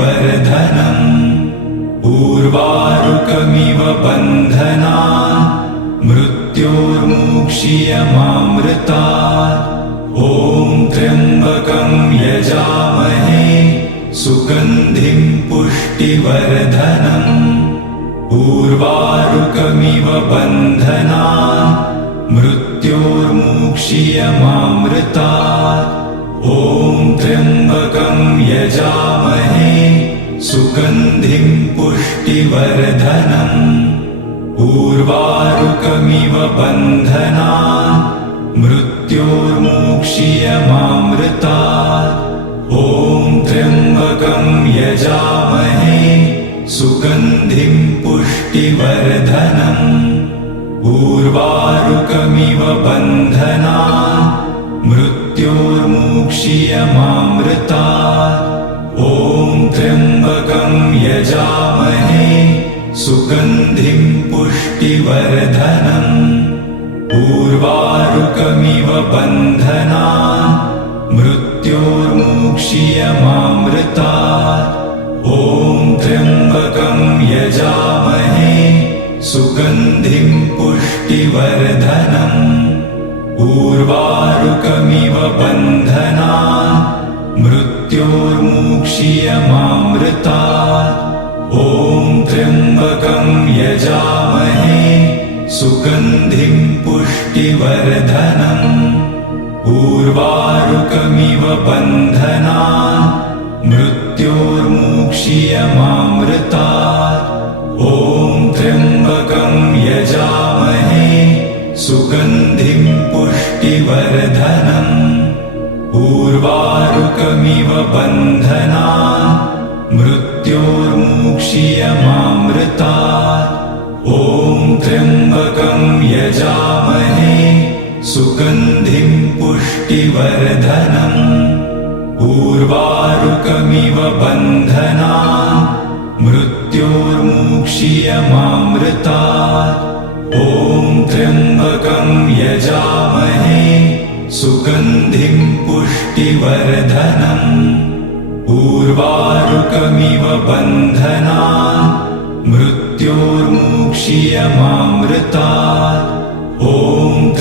पुष्टिवर्धनम् उर्वारुकमिव बन्धनान् मृत्योर्मुक्षीयमामृतात् ॐ त्र्यम्बकं यजामहे सुगन्धिं पुष्टिवर्धनम् उर्वारुकमिव बन्धनान् मृत्योर्मुक्षीयमामृतात् ॐ त्र्यम्बकं यजामहे सुगन्धिं पुष्टिवर्धनम् उर्वारुकमिव बन्धनान् मृत्योर्मुक्षीयमामृतात् ॐ त्र्यम्बकं यजामहे सुगन्धिं पुष्टिवर्धनम् उर्वारुकमिव बन्धनान् मृत्योर्मुक्षीयमामृतात् ॐ त्र्यम्बकं यजामहे सुगन्धिं पुष्टिवर्धनम् उर्वारुकमिव बन्धनान् मृत्योर्मुक्षीयमामृतात् ॐ त्र्यम्बकं यजामहे सुगन्धिं पुष्टिवर्धनम् उर्वारुकमिव बन्धनान् मृत्योर्मुक्षीयमामृतात् ॐ त्र्यम्बकं यजामहे सुगन्धिं पुष्टिवर्धनम् उर्वारुकमिव बन्धनान् मृत्योर्मुक्षीयमामृतात् ॐ त्र्यम्बकं यजामहे सुगन्धिं पुष्टिवर्धनम् उर्वारुकमिव बन्धनान् मृत्योर्मुक्षीयमामृतात् ॐ त्र्यम्बकं यजामहे सुगन्धिं पुष्टिवर्धनम् उर्वारुकमिव बन्धनान् मृत्योर्मुक्षीयमामृतात् ॐ त्र्यम्बकं यजामहे सुगन्धिं पुष्टिवर्धनम् उर्वारुकमिव बन्धनान् मृत्योर्मुक्षीयमामृतात् ॐ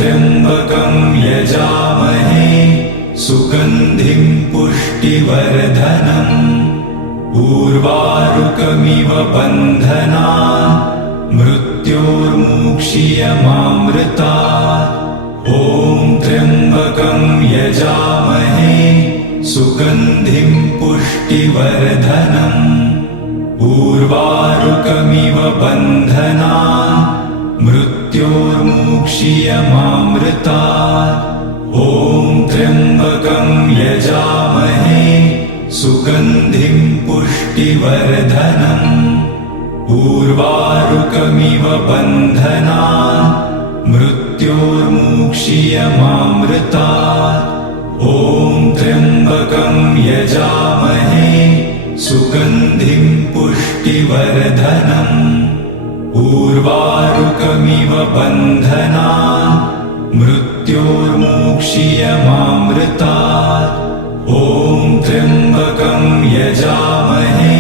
त्र्यम्बकं यजामहे सुगन्धिं पुष्टिवर्धनम् उर्वारुकमिव बन्धनान् मृत्योर्मुक्षीयमामृतात् ॐ त्र्यम्बकं यजामहे सुगन्धिं पुष्टिवर्धनम् उर्वारुकमिव बन्धनान् मृत्योर्मुक्षीयमामृतात् ॐ त्र्यम्बकं यजामहे सुगन्धिं पुष्टिवर्धनम् उर्वारुकमिव बन्धनान् मृत्योर्मुक्षीयमामृतात् ॐ त्र्यम्बकं यजामहे सुगन्धिं पुष्टिवर्धनम् उर्वारुकमिव बन्धनान् मृत्योर्मुक्षीयमामृतात् ॐ त्र्यम्बकं यजामहे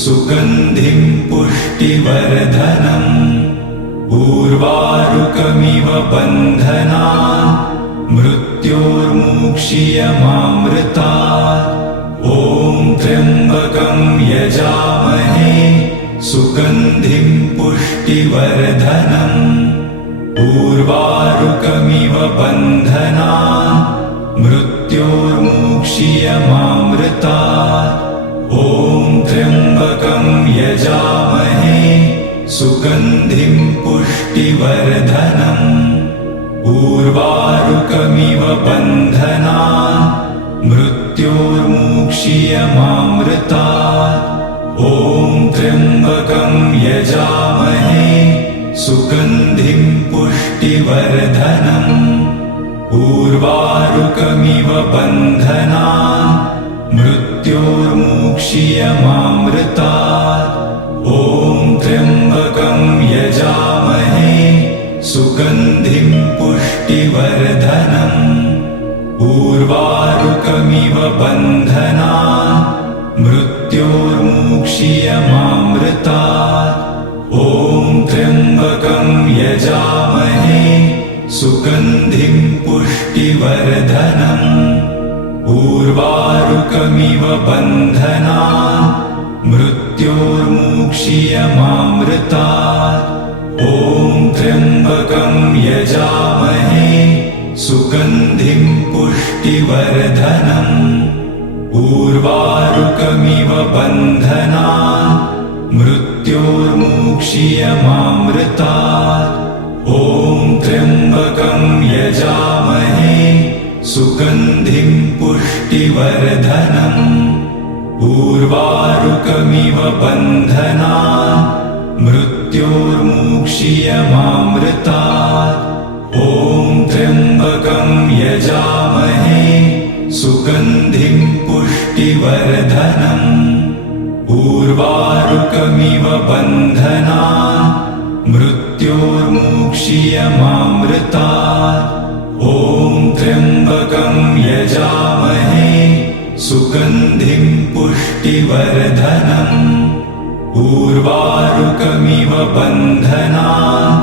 सुगन्धिं पुष्टिवर्धनम् उर्वारुकमिव बन्धनान् मृत्योर्मुक्षीयमामृतात् ॐ त्र्यम्बकं यजामहे सुगन्धिं पुष्टिवर्धनम् उर्वारुकमिव बन्धनान् मृत्योर्मुक्षीयमामृतात् ॐ त्र्यम्बकं यजामहे सुगन्धिं पुष्टिवर्धनम् उर्वारुकमिव बन्धनान् मृत्योर्मुक्षीयमामृतात् ॐ त्र्यम्बकं यजामहे सुगन्धिं पुष्टिवर्धनम् उर्वारुकमिव बन्धनान् मृत्योर्मुक्षीयमामृतात् ॐ त्र्यम्बकं यजामहे सुगन्धिं पुष्टिवर्धनम् उर्वारुकमिव बन्धनान् मृत्योर्मुक्षीयमामृतात् ॐ त्र्यम्बकं यजामहे सुगन्धिं पुष्टिवर्धनम् उर्वारुकमिव बन्धनान् मृत्योर्मुक्षीयमामृतात् ॐ त्र्यम्बकं यजामहे सुगन्धिं पुष्टिवर्धनम् उर्वारुकमिव बन्धनान् मृत्योर्मुक्षीयमामृतात् ॐ त्र्यम्बकं यजामहे सुगन्धिं पुष्टिवर्धनम् उर्वारुकमिव बन्धनान् मृत्योर्मुक्षीयमामृतात् ॐ त्र्यम्बकं यजामहे सुगन्धिं पुष्टिवर्धनम् उर्वारुकमिव बन्धनान् मृत्योर्मुक्षीयमामृतात् ॐ त्र्यम्बकं यजामहे सुगन्धिं पुष्टिवर्धनम् उर्वारुकमिव बन्धनान्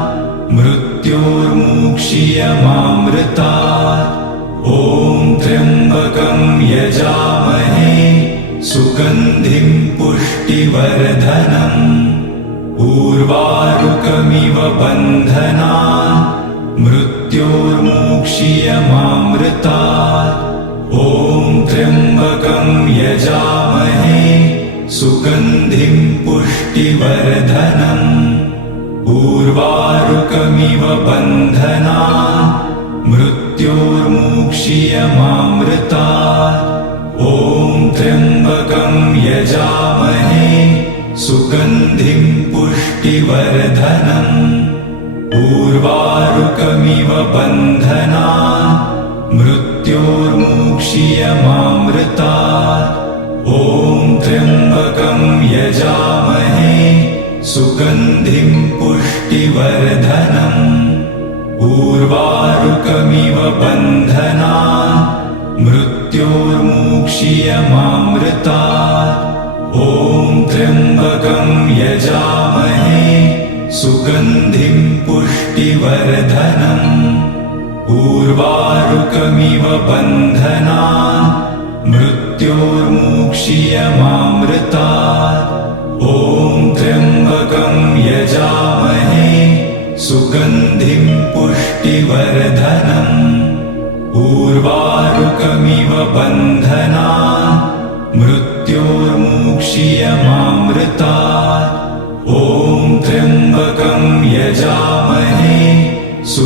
मृत्योर्मुक्षीयमामृतात् ॐ त्र्यम्बकं यजामहे सुगन्धिं पुष्टिवर्धनम् उर्वारुकमिव बन्धनान् मृत्योर्मुक्षीयमामृतात् ॐ त्र्यम्बकं यजामहे सुगन्धिं पुष्टिवर्धनम् उर्वारुकमिव बन्धनान् मृत्योर्मुक्षीयमामृतात् ॐ त्र्यम्बकं यजामहे सुगन्धिं पुष्टिवर्धनम् उर्वारुकमिव बन्धनान् मृत्योर्मुक्षीयमामृतात् ॐ त्र्यम्बकं यजामहे सुगन्धिं पुष्टिवर्धनम् उर्वारुकमिव बन्धनान् मृत्योर्मुक्षीयमामृतात् ॐ त्र्यम्बकं यजामहे सुगन्धिं पुष्टिवर्धनम् उर्वारुकमिव बन्धनान् मृत्योर्मुक्षीयमामृतात् ॐ त्र्यम्बकं यजामहे सुगन्धिं पुष्टिवर्धनम् उर्वारुकमिव बन्धनान् मृत्योर्मुक्षीयमामृतात् ॐ त्र्यम्बकं यजामहे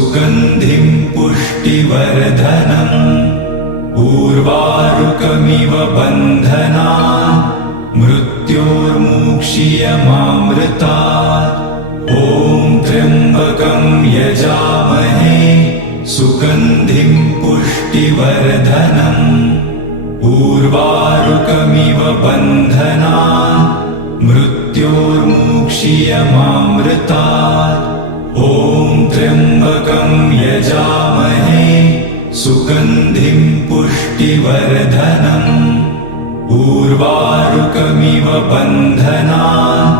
सुगन्धिं पुष्टिवर्धनम् उर्वारुकमिव बन्धनान् मृत्योर्मुक्षीयमामृतात् ॐ त्र्यम्बकं यजामहे सुगन्धिं पुष्टिवर्धनम् उर्वारुकमिव बन्धनान् मृत्योर्मुक्षीयमामृतात् ॐ त्र्यम्बकं यजामहे सुगन्धिं पुष्टिवर्धनम् उर्वारुकमिव बन्धनान्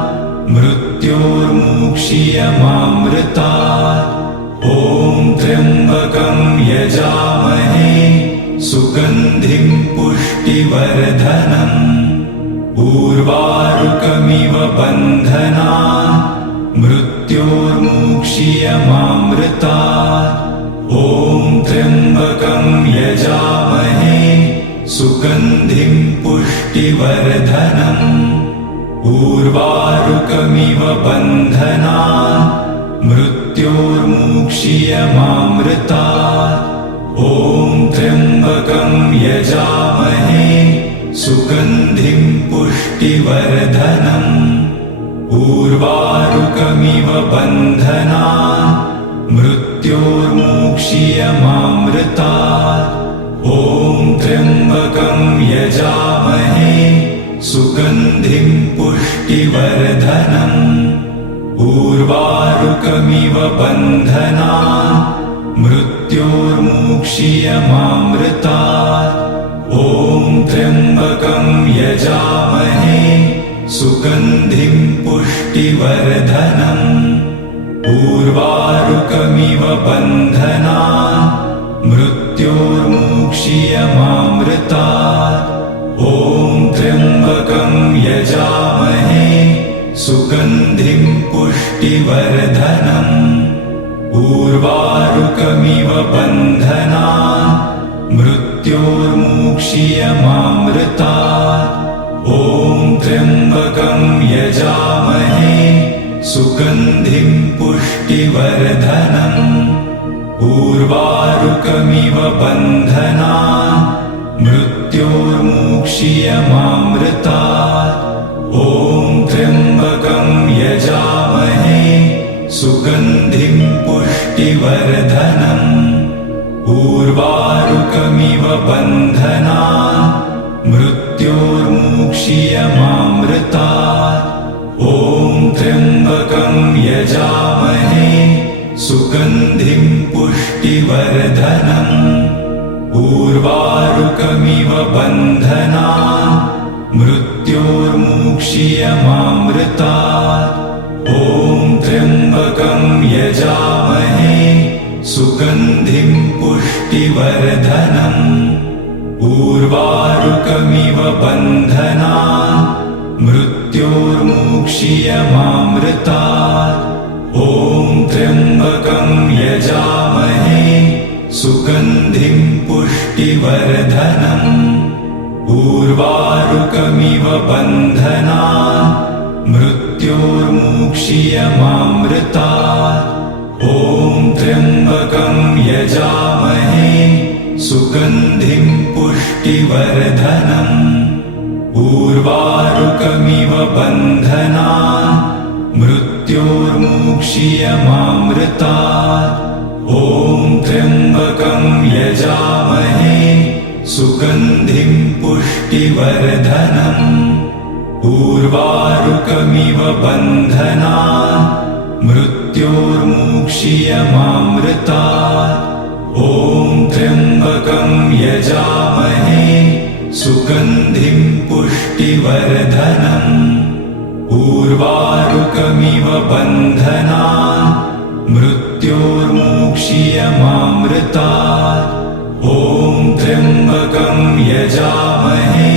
मृत्योर्मुक्षीयमामृतात् ॐ त्र्यम्बकं यजामहे सुगन्धिं पुष्टिवर्धनम् उर्वारुकमिव बन्धनान् मृत्योर्मुक्षीयमामृतात् ॐ त्र्यम्बकं यजामहे सुगन्धिं पुष्टिवर्धनम् उर्वारुकमिव बन्धनान् मृत्योर्मुक्षीयमामृतात् ॐ त्र्यम्बकं यजामहे सुगन्धिं पुष्टिवर्धनम् उर्वारुकमिव बन्धनान् मृत्योर्मुक्षीयमामृतात् ॐ त्र्यम्बकं यजामहे सुगन्धिं पुष्टिवर्धनम् उर्वारुकमिव बन्धनान् मृत्योर्मुक्षीयमामृतात् ॐ त्र्यम्बकं यजामहे सुगन्धिं पुष्टिवर्धनम् उर्वारुकमिव बन्धनान् मृत्योर्मुक्षीयमामृतात् ॐ त्र्यम्बकं यजामहे सुगन्धिं पुष्टिवर्धनम् उर्वारुकमिव बन्धनान् मृत्योर्मुक्षीयमामृतात् ॐ त्र्यम्बकं यजामहे सुगन्धिं पुष्टिवर्धनम् उर्वारुकमिव बन्धनान् मृत्योर्मुक्षीयमामृतात् ॐ त्र्यम्बकं यजामहे सुगन्धिं पुष्टिवर्धनम् उर्वारुकमिव बन्धनान् मृत्योर्मुक्षीयमामृतात् ॐ त्र्यम्बकं यजामहे सुगन्धिं पुष्टिवर्धनम् उर्वारुकमिव बन्धनान् मृत्योर्मुक्षीयमामृतात् ॐ त्र्यम्बकं यजामहे सुगन्धिं पुष्टिवर्धनम् उर्वारुकमिव बन्धनान् मृत्योर्मुक्षीयमामृतात् ॐ त्र्यम्बकं यजामहे सुगन्धिं पुष्टिवर्धनम् उर्वारुकमिव बन्धनान् मृत्योर्मुक्षीयमामृतात् ॐ त्र्यम्बकं यजामहे सुगन्धिं पुष्टिवर्धनम् उर्वारुकमिव बन्धनान् मृत्योर्मुक्षीयमामृतात् ॐ त्र्यम्बकं यजामहे सुगन्धिं पुष्टिवर्धनम् उर्वारुकमिव बन्धनान् मृत्योर्मुक्षीयमामृतात् ॐ त्र्यम्बकं यजामहे सुगन्धिं पुष्टिवर्धनम् उर्वारुकमिव बन्धनान् मृत्योर्मुक्षीयमामृतात् ॐ त्र्यम्बकं यजामहे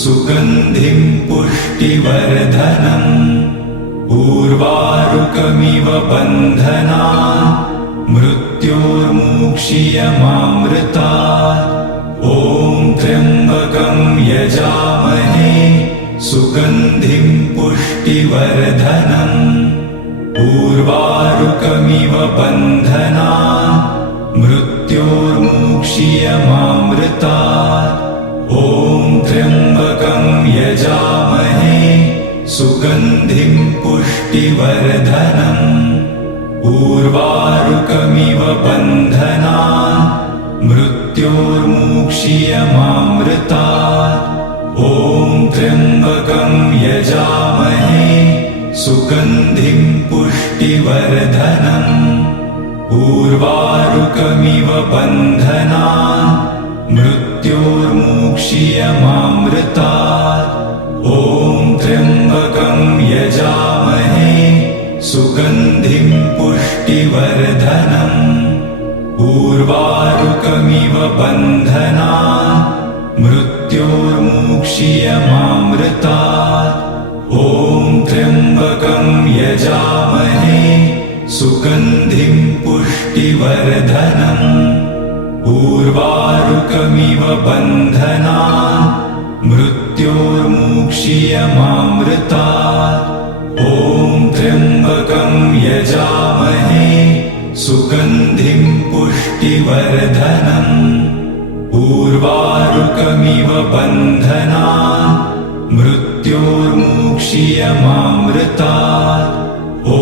सुगन्धिं पुष्टिवर्धनम् उर्वारुकमिव बन्धनान् मृत्योर्मुक्षीयमामृतात् ॐ त्र्यम्बकं यजामहे सुगन्धिं पुष्टिवर्धनम् उर्वारुकमिव बन्धनान् मृत्योर्मुक्षीयमामृतात् ॐ त्र्यम्बकं यजामहे सुगन्धिं पुष्टिवर्धनम् उर्वारुकमिव बन्धनान् मृत्योर्मुक्षीयमामृतात् ॐ त्र्यम्बकं यजामहे सुगन्धिं पुष्टिवर्धनम् उर्वारुकमिव बन्धनान् मृत्योर्मुक्षीयमामृतात् ॐ त्र्यम्बकं यजामहे सुगन्धिं पुष्टिवर्धनम् उर्वारुकमिव बन्धनान् मृत्योर्मुक्षीयमामृतात् ॐ त्र्यम्बकं यजामहे सुगन्धिं पुष्टिवर्धनम् उर्वारुकमिव बन्धनान् मृत्योर्मुक्षीयमामृतात् ॐ त्र्यम्बकं यजामहे सुगन्धिं पुष्टिवर्धनम् उर्वारुकमिव बन्धनान् मृत्योर्मुक्षीयमामृतात् ॐ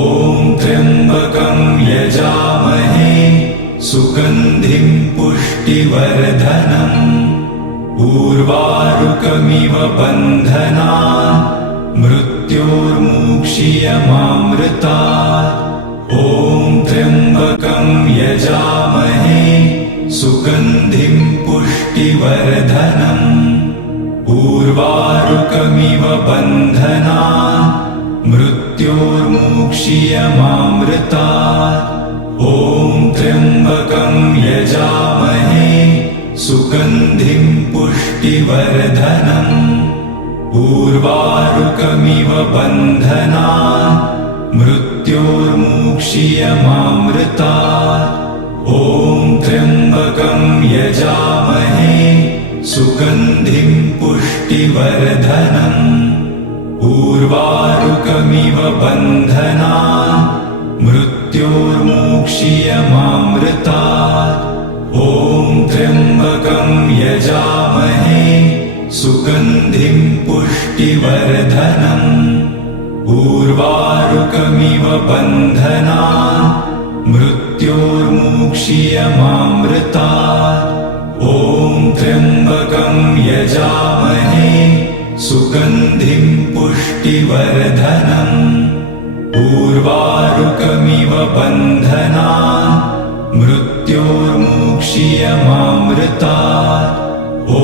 त्र्यम्बकं यजामहे सुगन्धिं पुष्टिवर्धनम् उर्वारुकमिव बन्धनान् मृत्योर्मुक्षीयमामृतात् ॐ त्र्यम्बकं यजामहे सुगन्धिं पुष्टिवर्धनम् उर्वारुकमिव बन्धनान् ॐ त्र्यम्बकं यजामहे सुगन्धिं पुष्टिवर्धनम् उर्वारुकमिव बन्धनान् मृत्योर्मुक्षीयमामृतात् ॐ त्र्यम्बकं यजामहे सुगन्धिं पुष्टिवर्धनम् उर्वारुकमिव बन्धनान् मृत्योर्मुक्षीयमामृतात् ॐ त्र्यम्बकं यजामहे सुगन्धिं पुष्टिवर्धनम् उर्वारुकमिव बन्धनान् मृत्योर्मुक्षीयमामृतात् ॐ त्र्यम्बकं यजामहे सुगन्धिं पुष्टिवर्धनम् उर्वारुकमिव बन्धनान् मृत्योर्मुक्षीयमामृतात् ॐ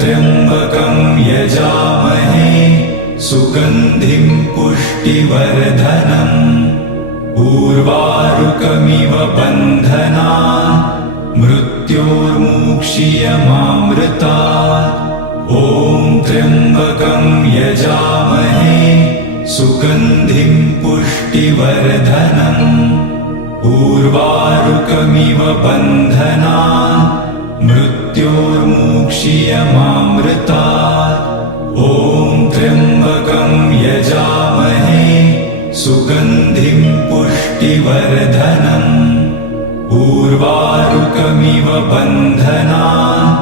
त्र्यम्बकं यजामहे सुगन्धिं पुष्टिवर्धनम् उर्वारुकमिव बन्धनान् मृत्योर्मुक्षीयमामृतात् ॐ त्र्यम्बकं यजामहे सुगन्धिं पुष्टिवर्धनम् उर्वारुकमिव बन्धनान् मृत्योर्मुक्षीयमामृतात् ॐ त्र्यम्बकं यजामहे सुगन्धिं पुष्टिवर्धनम् उर्वारुकमिव बन्धनान्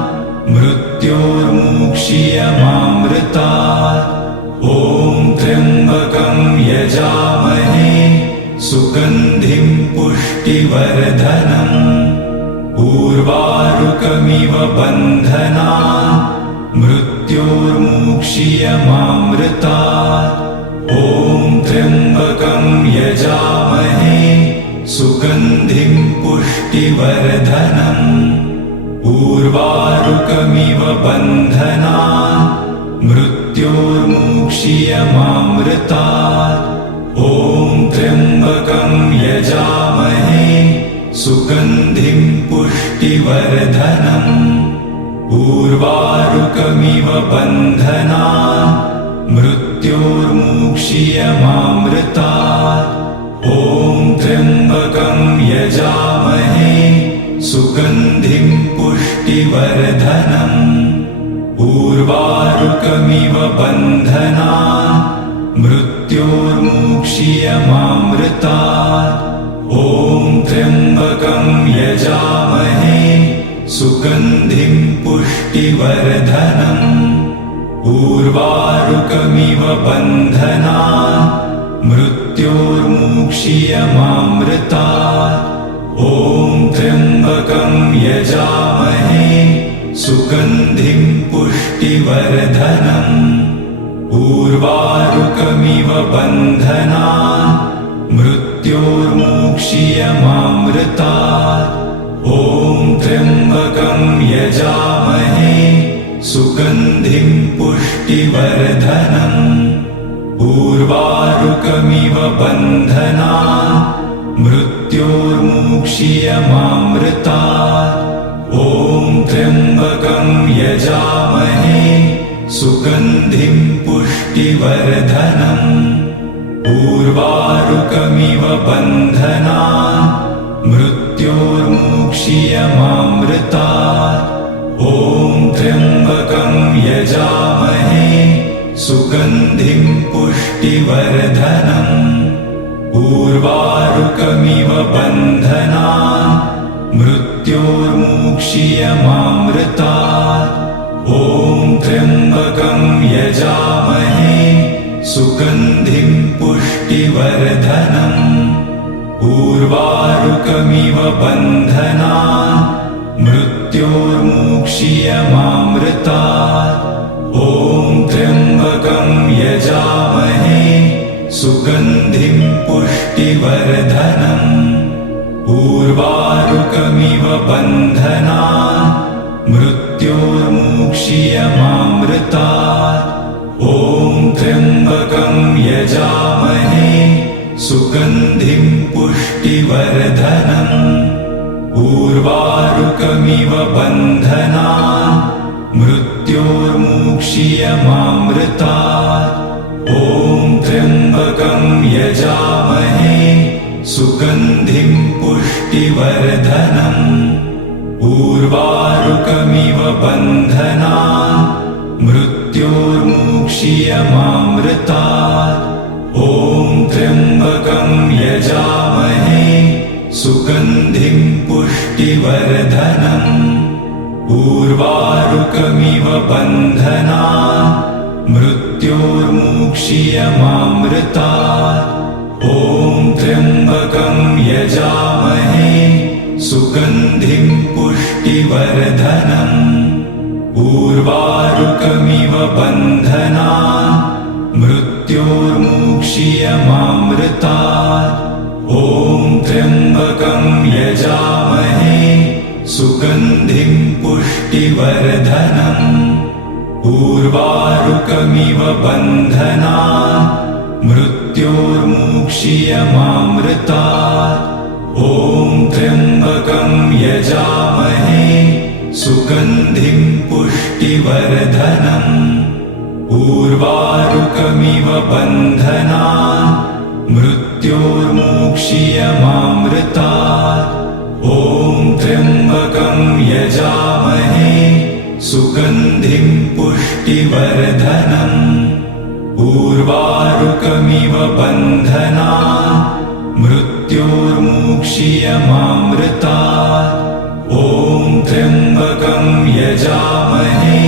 मृत्योर्मुक्षीयमामृतात् ॐ त्र्यम्बकं यजामहे सुगन्धिं पुष्टिवर्धनम् उर्वारुकमिव बन्धनान् मृत्योर्मुक्षीयमामृतात् ॐ त्र्यम्बकं यजामहे सुगन्धिं पुष्टिवर्धनम् उर्वारुकमिव बन्धनान् मृत्योर्मुक्षीयमामृतात् ॐ त्र्यम्बकं यजामहे सुगन्धिं पुष्टिवर्धनम् उर्वारुकमिव बन्धनान् मृत्योर्मुक्षीयमामृतात् ॐ त्र्यम्बकं यजामहे सुगन्धिं पुष्टिवर्धनम् उर्वारुकमिव बन्धनान् मृत्योर्मुक्षीयमामृतात् ॐ त्र्यम्बकं यजामहे सुगन्धिं पुष्टिवर्धनम् उर्वारुकमिव बन्धनान् मृत्योर्मुक्षीयमामृतात् ॐ त्र्यम्बकं यजामहे सुगन्धिं पुष्टिवर्धनम् उर्वारुकमिव बन्धनान् मृत्योर्मुक्षीयमामृतात् ॐ त्र्यम्बकं यजामहे सुगन्धिं पुष्टिवर्धनम् उर्वारुकमिव बन्धनान् मृत्योर्मुक्षीयमामृतात् ॐ त्र्यम्बकं यजामहे सुगन्धिं पुष्टिवर्धनम् उर्वारुकमिव बन्धनान् मृत्योर्मुक्षीयमामृतात् ॐ त्र्यम्बकं यजामहे सुगन्धिं पुष्टिवर्धनम् उर्वारुकमिव बन्धनान् मृत्योर्मुक्षीयमामृतात् ॐ त्र्यम्बकं यजामहे सुगन्धिं पुष्टिवर्धनम् उर्वारुकमिव बन्धनान् मृत्योर्मुक्षीयमामृतात् ॐ त्र्यम्बकं यजामहे सुगन्धिं पुष्टिवर्धनम् उर्वारुकमिव बन्धनान् मृत्योर्मुक्षीयमामृतात् ॐ त्र्यम्बकं यजामहे सुगन्धिं पुष्टिवर्धनम् उर्वारुकमिव बन्धनान् मृत्योर्मुक्षीयमामृतात् ॐ त्र्यम्बकं यजामहे सुगन्धिं पुष्टिवर्धनम् उर्वारुकमिव बन्धनान् मृत्योर्मुक्षीयमामृतात् ॐ त्र्यम्बकं यजामहे सुगन्धिं पुष्टिवर्धनम् उर्वारुकमिव बन्धनान् मृत्योर्मुक्षीयमामृतात् ॐ त्र्यम्बकं यजामहे सुगन्धिं पुष्टिवर्धनम् उर्वारुकमिव बन्धनान् मृत्योर्मुक्षीयमामृतात् ॐ त्र्यम्बकं यजामहे सुगन्धिं पुष्टिवर्धनम् उर्वारुकमिव बन्धनान् मृत्योर्मुक्षीयमामृतात् ॐ त्र्यम्बकं यजामहे सुगन्धिं पुष्टिवर्धनम् उर्वारुकमिव बन्धनान् मृत्योर्मुक्षीयमामृतात् ॐ त्र्यम्बकं यजामहे सुगन्धिं पुष्टिवर्धनम् उर्वारुकमिव बन्धनान् मृत्योर्मुक्षीयमामृतात् ॐ त्र्यम्बकं यजामहे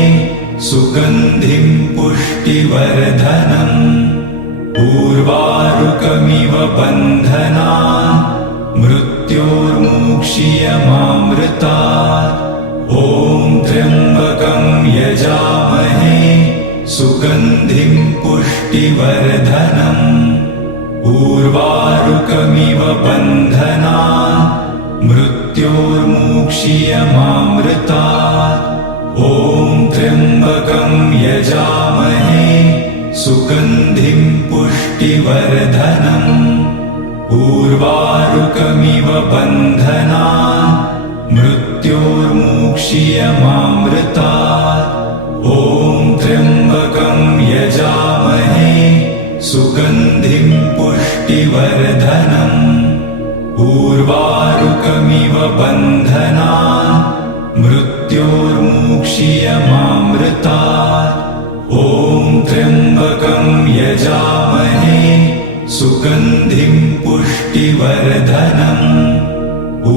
सुगन्धिं पुष्टिवर्धनम् उर्वारुकमिव बन्धनान् मृत्योर्मुक्षीयमामृतात् ॐ त्र्यम्बकं यजामहे सुगन्धिं पुष्टिवर्धनम् उर्वारुकमिव बन्धनान् मृत्योर्मुक्षीयमामृतात् ॐ त्र्यम्बकं यजामहे सुगन्धिं पुष्टिवर्धनम् उर्वारुकमिव बन्धनान् मृत्योर्मुक्षीयमामृतात् ॐ त्र्यम्बकं यजामहे सुगन्धिं पुष्टिवर्धनम् उर्वारुकमिव बन्धनान् मृत्योर्मुक्षीयमामृतात् ॐ त्र्यम्बकं यजामहे सुगन्धिं पुष्टिवर्धनम्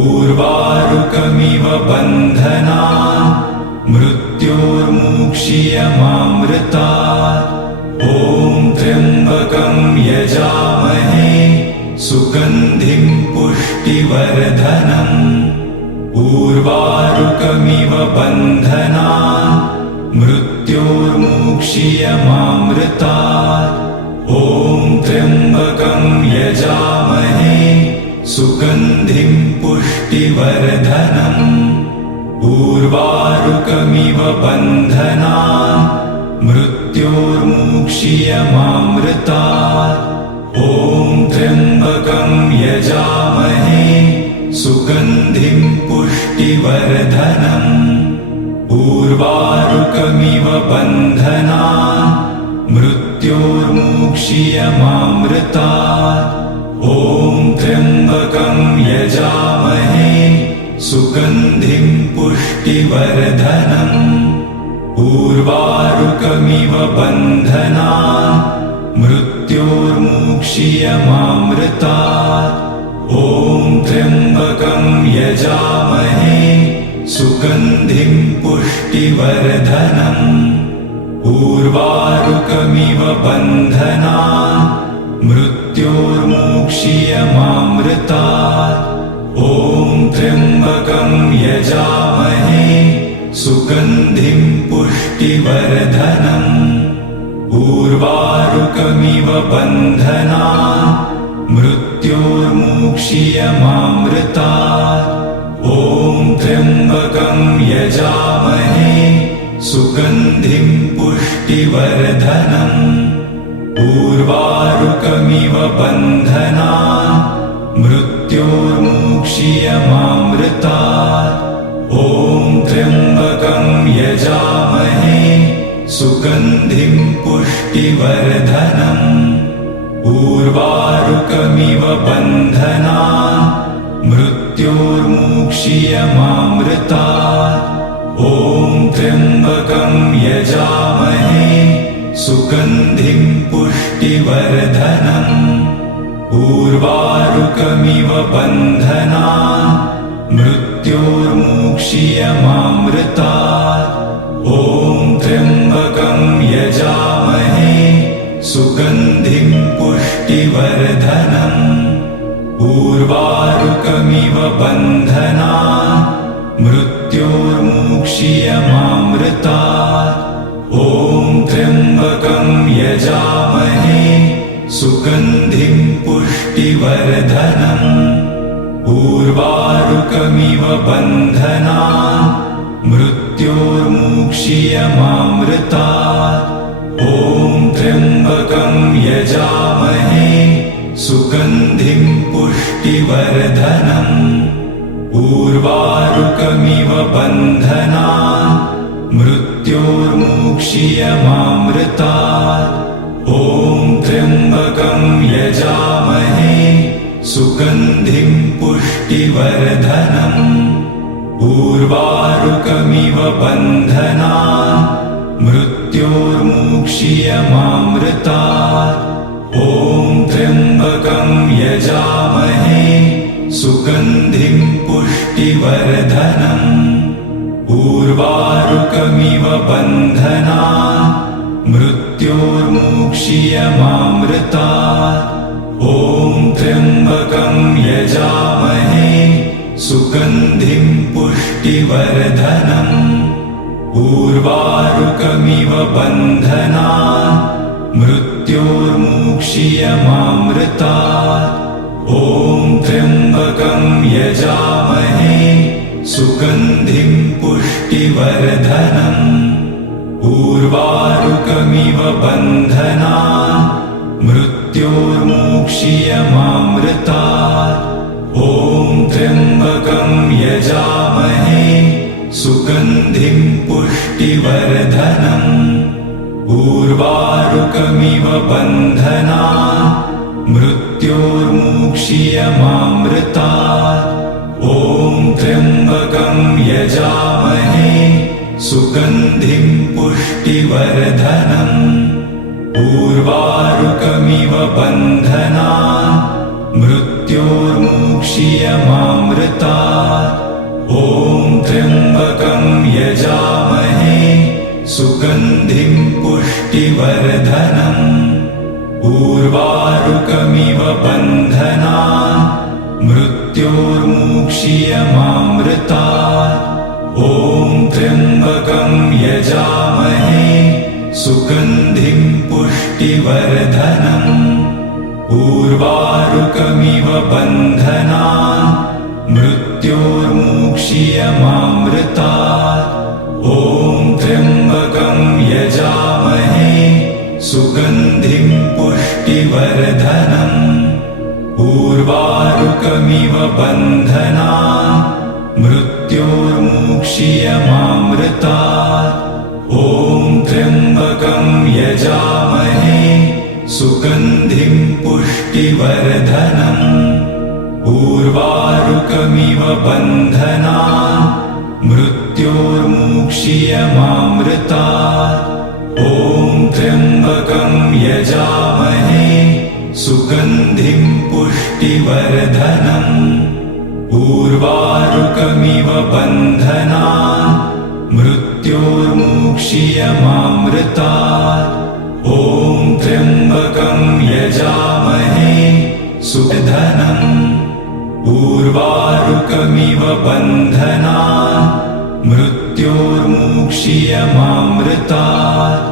उर्वारुकमिव बन्धनान् मृत्योर्मुक्षीयमामृतात् ॐ त्र्यम्बकं यजामहे सुगन्धिं पुष्टिवर्धनम् उर्वारुकमिव बन्धनान् मृत्योर्मुक्षीयमामृतात् ॐ त्र्यम्बकं यजामहे सुगन्धिं पुष्टिवर्धनम् उर्वारुकमिव बन्धनान् मृत्योर्मुक्षीयमामृतात् ॐ त्र्यम्बकं यजामहे सुगन्धिं पुष्टिवर्धनम् उर्वारुकमिव बन्धनान् मृत्योर्मुक्षीयमामृतात् ॐ त्र्यम्बकं यजामहे सुगन्धिं पुष्टिवर्धनम् उर्वारुकमिव बन्धनान् मृत्योर्मुक्षीयमामृतात् ॐ त्र्यम्बकं यजामहे सुगन्धिं पुष्टिवर्धनम् उर्वारुकमिव बन्धनान् मृत्योर्मुक्षीयमामृतात् ॐ त्र्यम्बकं यजामहे सुगन्धिं पुष्टिवर्धनम् उर्वारुकमिव बन्धनान् मृत्योर्मुक्षीयमामृतात् ॐ त्र्यम्बकं यजामहे सुगन्धिं पुष्टिवर्धनम् उर्वारुक ऊर्वारुकमिव बन्धनान् मृत्योर्मुक्षीयमामृतात्। ॐ त्र्यम्बकं यजामहे सुगन्धिं पुष्टिवर्धनम्। ऊर्वारुकमिव बन्धनान् मृत्योर्मुक्षीयमामृतात्। ॐ त्र्यम्बकं यजामहे सुगन्धिं पुष्टिवर्धनम्। ऊर्वारुकमिव बन्धनान् मृत्योर्मुक्षीयमामृतात्। ॐ त्र्यम्बकं यजामहे सुगन्धिं पुष्टिवर्धनम्। ऊर्वारुकमिव बन्धनान् मृत्योर्मुक्षीयमामृतात्। ॐ त्र्यम्बकं यजामहे सुगन्धिं पुष्टिवर्धनम्। ऊर्वारुकमिव बन्धनान् मृत्योर्मुक्षीयमामृतात्। ॐ त्र्यम्बकं यजामहे सुगन्धिं पुष्टिवर्धनम्। ऊर्वारुकमिव बन्धनान् मृत्योर्मुक्षीयमामृतात्। ॐ त्र्यम्बकं यजामहे सुगन्धिं पुष्टिवर्धनम्। ऊर्वारुकमिव बन्धनान् मृत्योर्मुक्षीयमामृतात्। ॐ त्र्यम्बकं यजामहे सुगन्धिं पुष्टिवर्धनम्। ऊर्वारुकमिव बन्धनान् मृत्योर्मुक्षीयमामृतात्। ॐ त्र्यम्बकं यजामहे सुगन्धिं पुष्टिवर्धनम्। ऊर्वारुकमिव बन्धनान् मृत्योर्मुक्षीयमामृतात्। ॐ त्र्यम्बकं यजामहे सुगन्धिं पुष्टिवर्धनम्। ऊर्वारुकमिव बन्धनान् मृत्योर्मुक्षीयमामृतात्। ॐ त्र्यम्बकं यजामहे सुगन्धिं पुष्टिवर्धनम्। ऊर्वारुकमिव बन्धनान् मृत्योर्मुक्षीयमामृतात्। ॐ त्र्यम्बकं यजामहे सुगन्धिं पुष्टिवर्धनम्। ऊर्वारुकमिव बन्धनान् मृत्योर्मुक्षीयमामृतात्। ॐ त्र्यम्बकं यजामहे सुगन्धिं पुष्टिवर्धनम्। ऊर्वारुकमिव बन्धनान् मृत्योर्मुक्षीयमामृतात्। ॐ त्र्यम्बकं यजामहे सुगन्धिं पुष्टिवर्धनम्। ऊर्वारुकमिव बन्धनान् मृत्योर्मुक्षीयमामृतात्। ॐ त्र्यम्बकं यजामहे सुगन्धिं पुष्टिवर्धनम्। ऊर्वारुकमिव बन्धनान् मृत्योर्मुक्षीयमामृतात्। ॐ त्र्यम्बकं यजामहे सुगन्धिं पुष्टिवर्धनम्। ऊर्वारुकमिव बन्धनान् मृत्योर्मुक्षीयमामृतात्। ॐ त्र्यम्बकं यजामहे सुगन्धिं पुष्टिवर्धनम्। ऊर्वारुकमिव बन्धनान् मृत्योर्मुक्षीयमामृतात्। ॐ त्र्यम्बकं यजामहे सुगन्धिं ऊर्वारुकमिव बन्धनान् मृत्योर्मुक्षीयमामृतात्।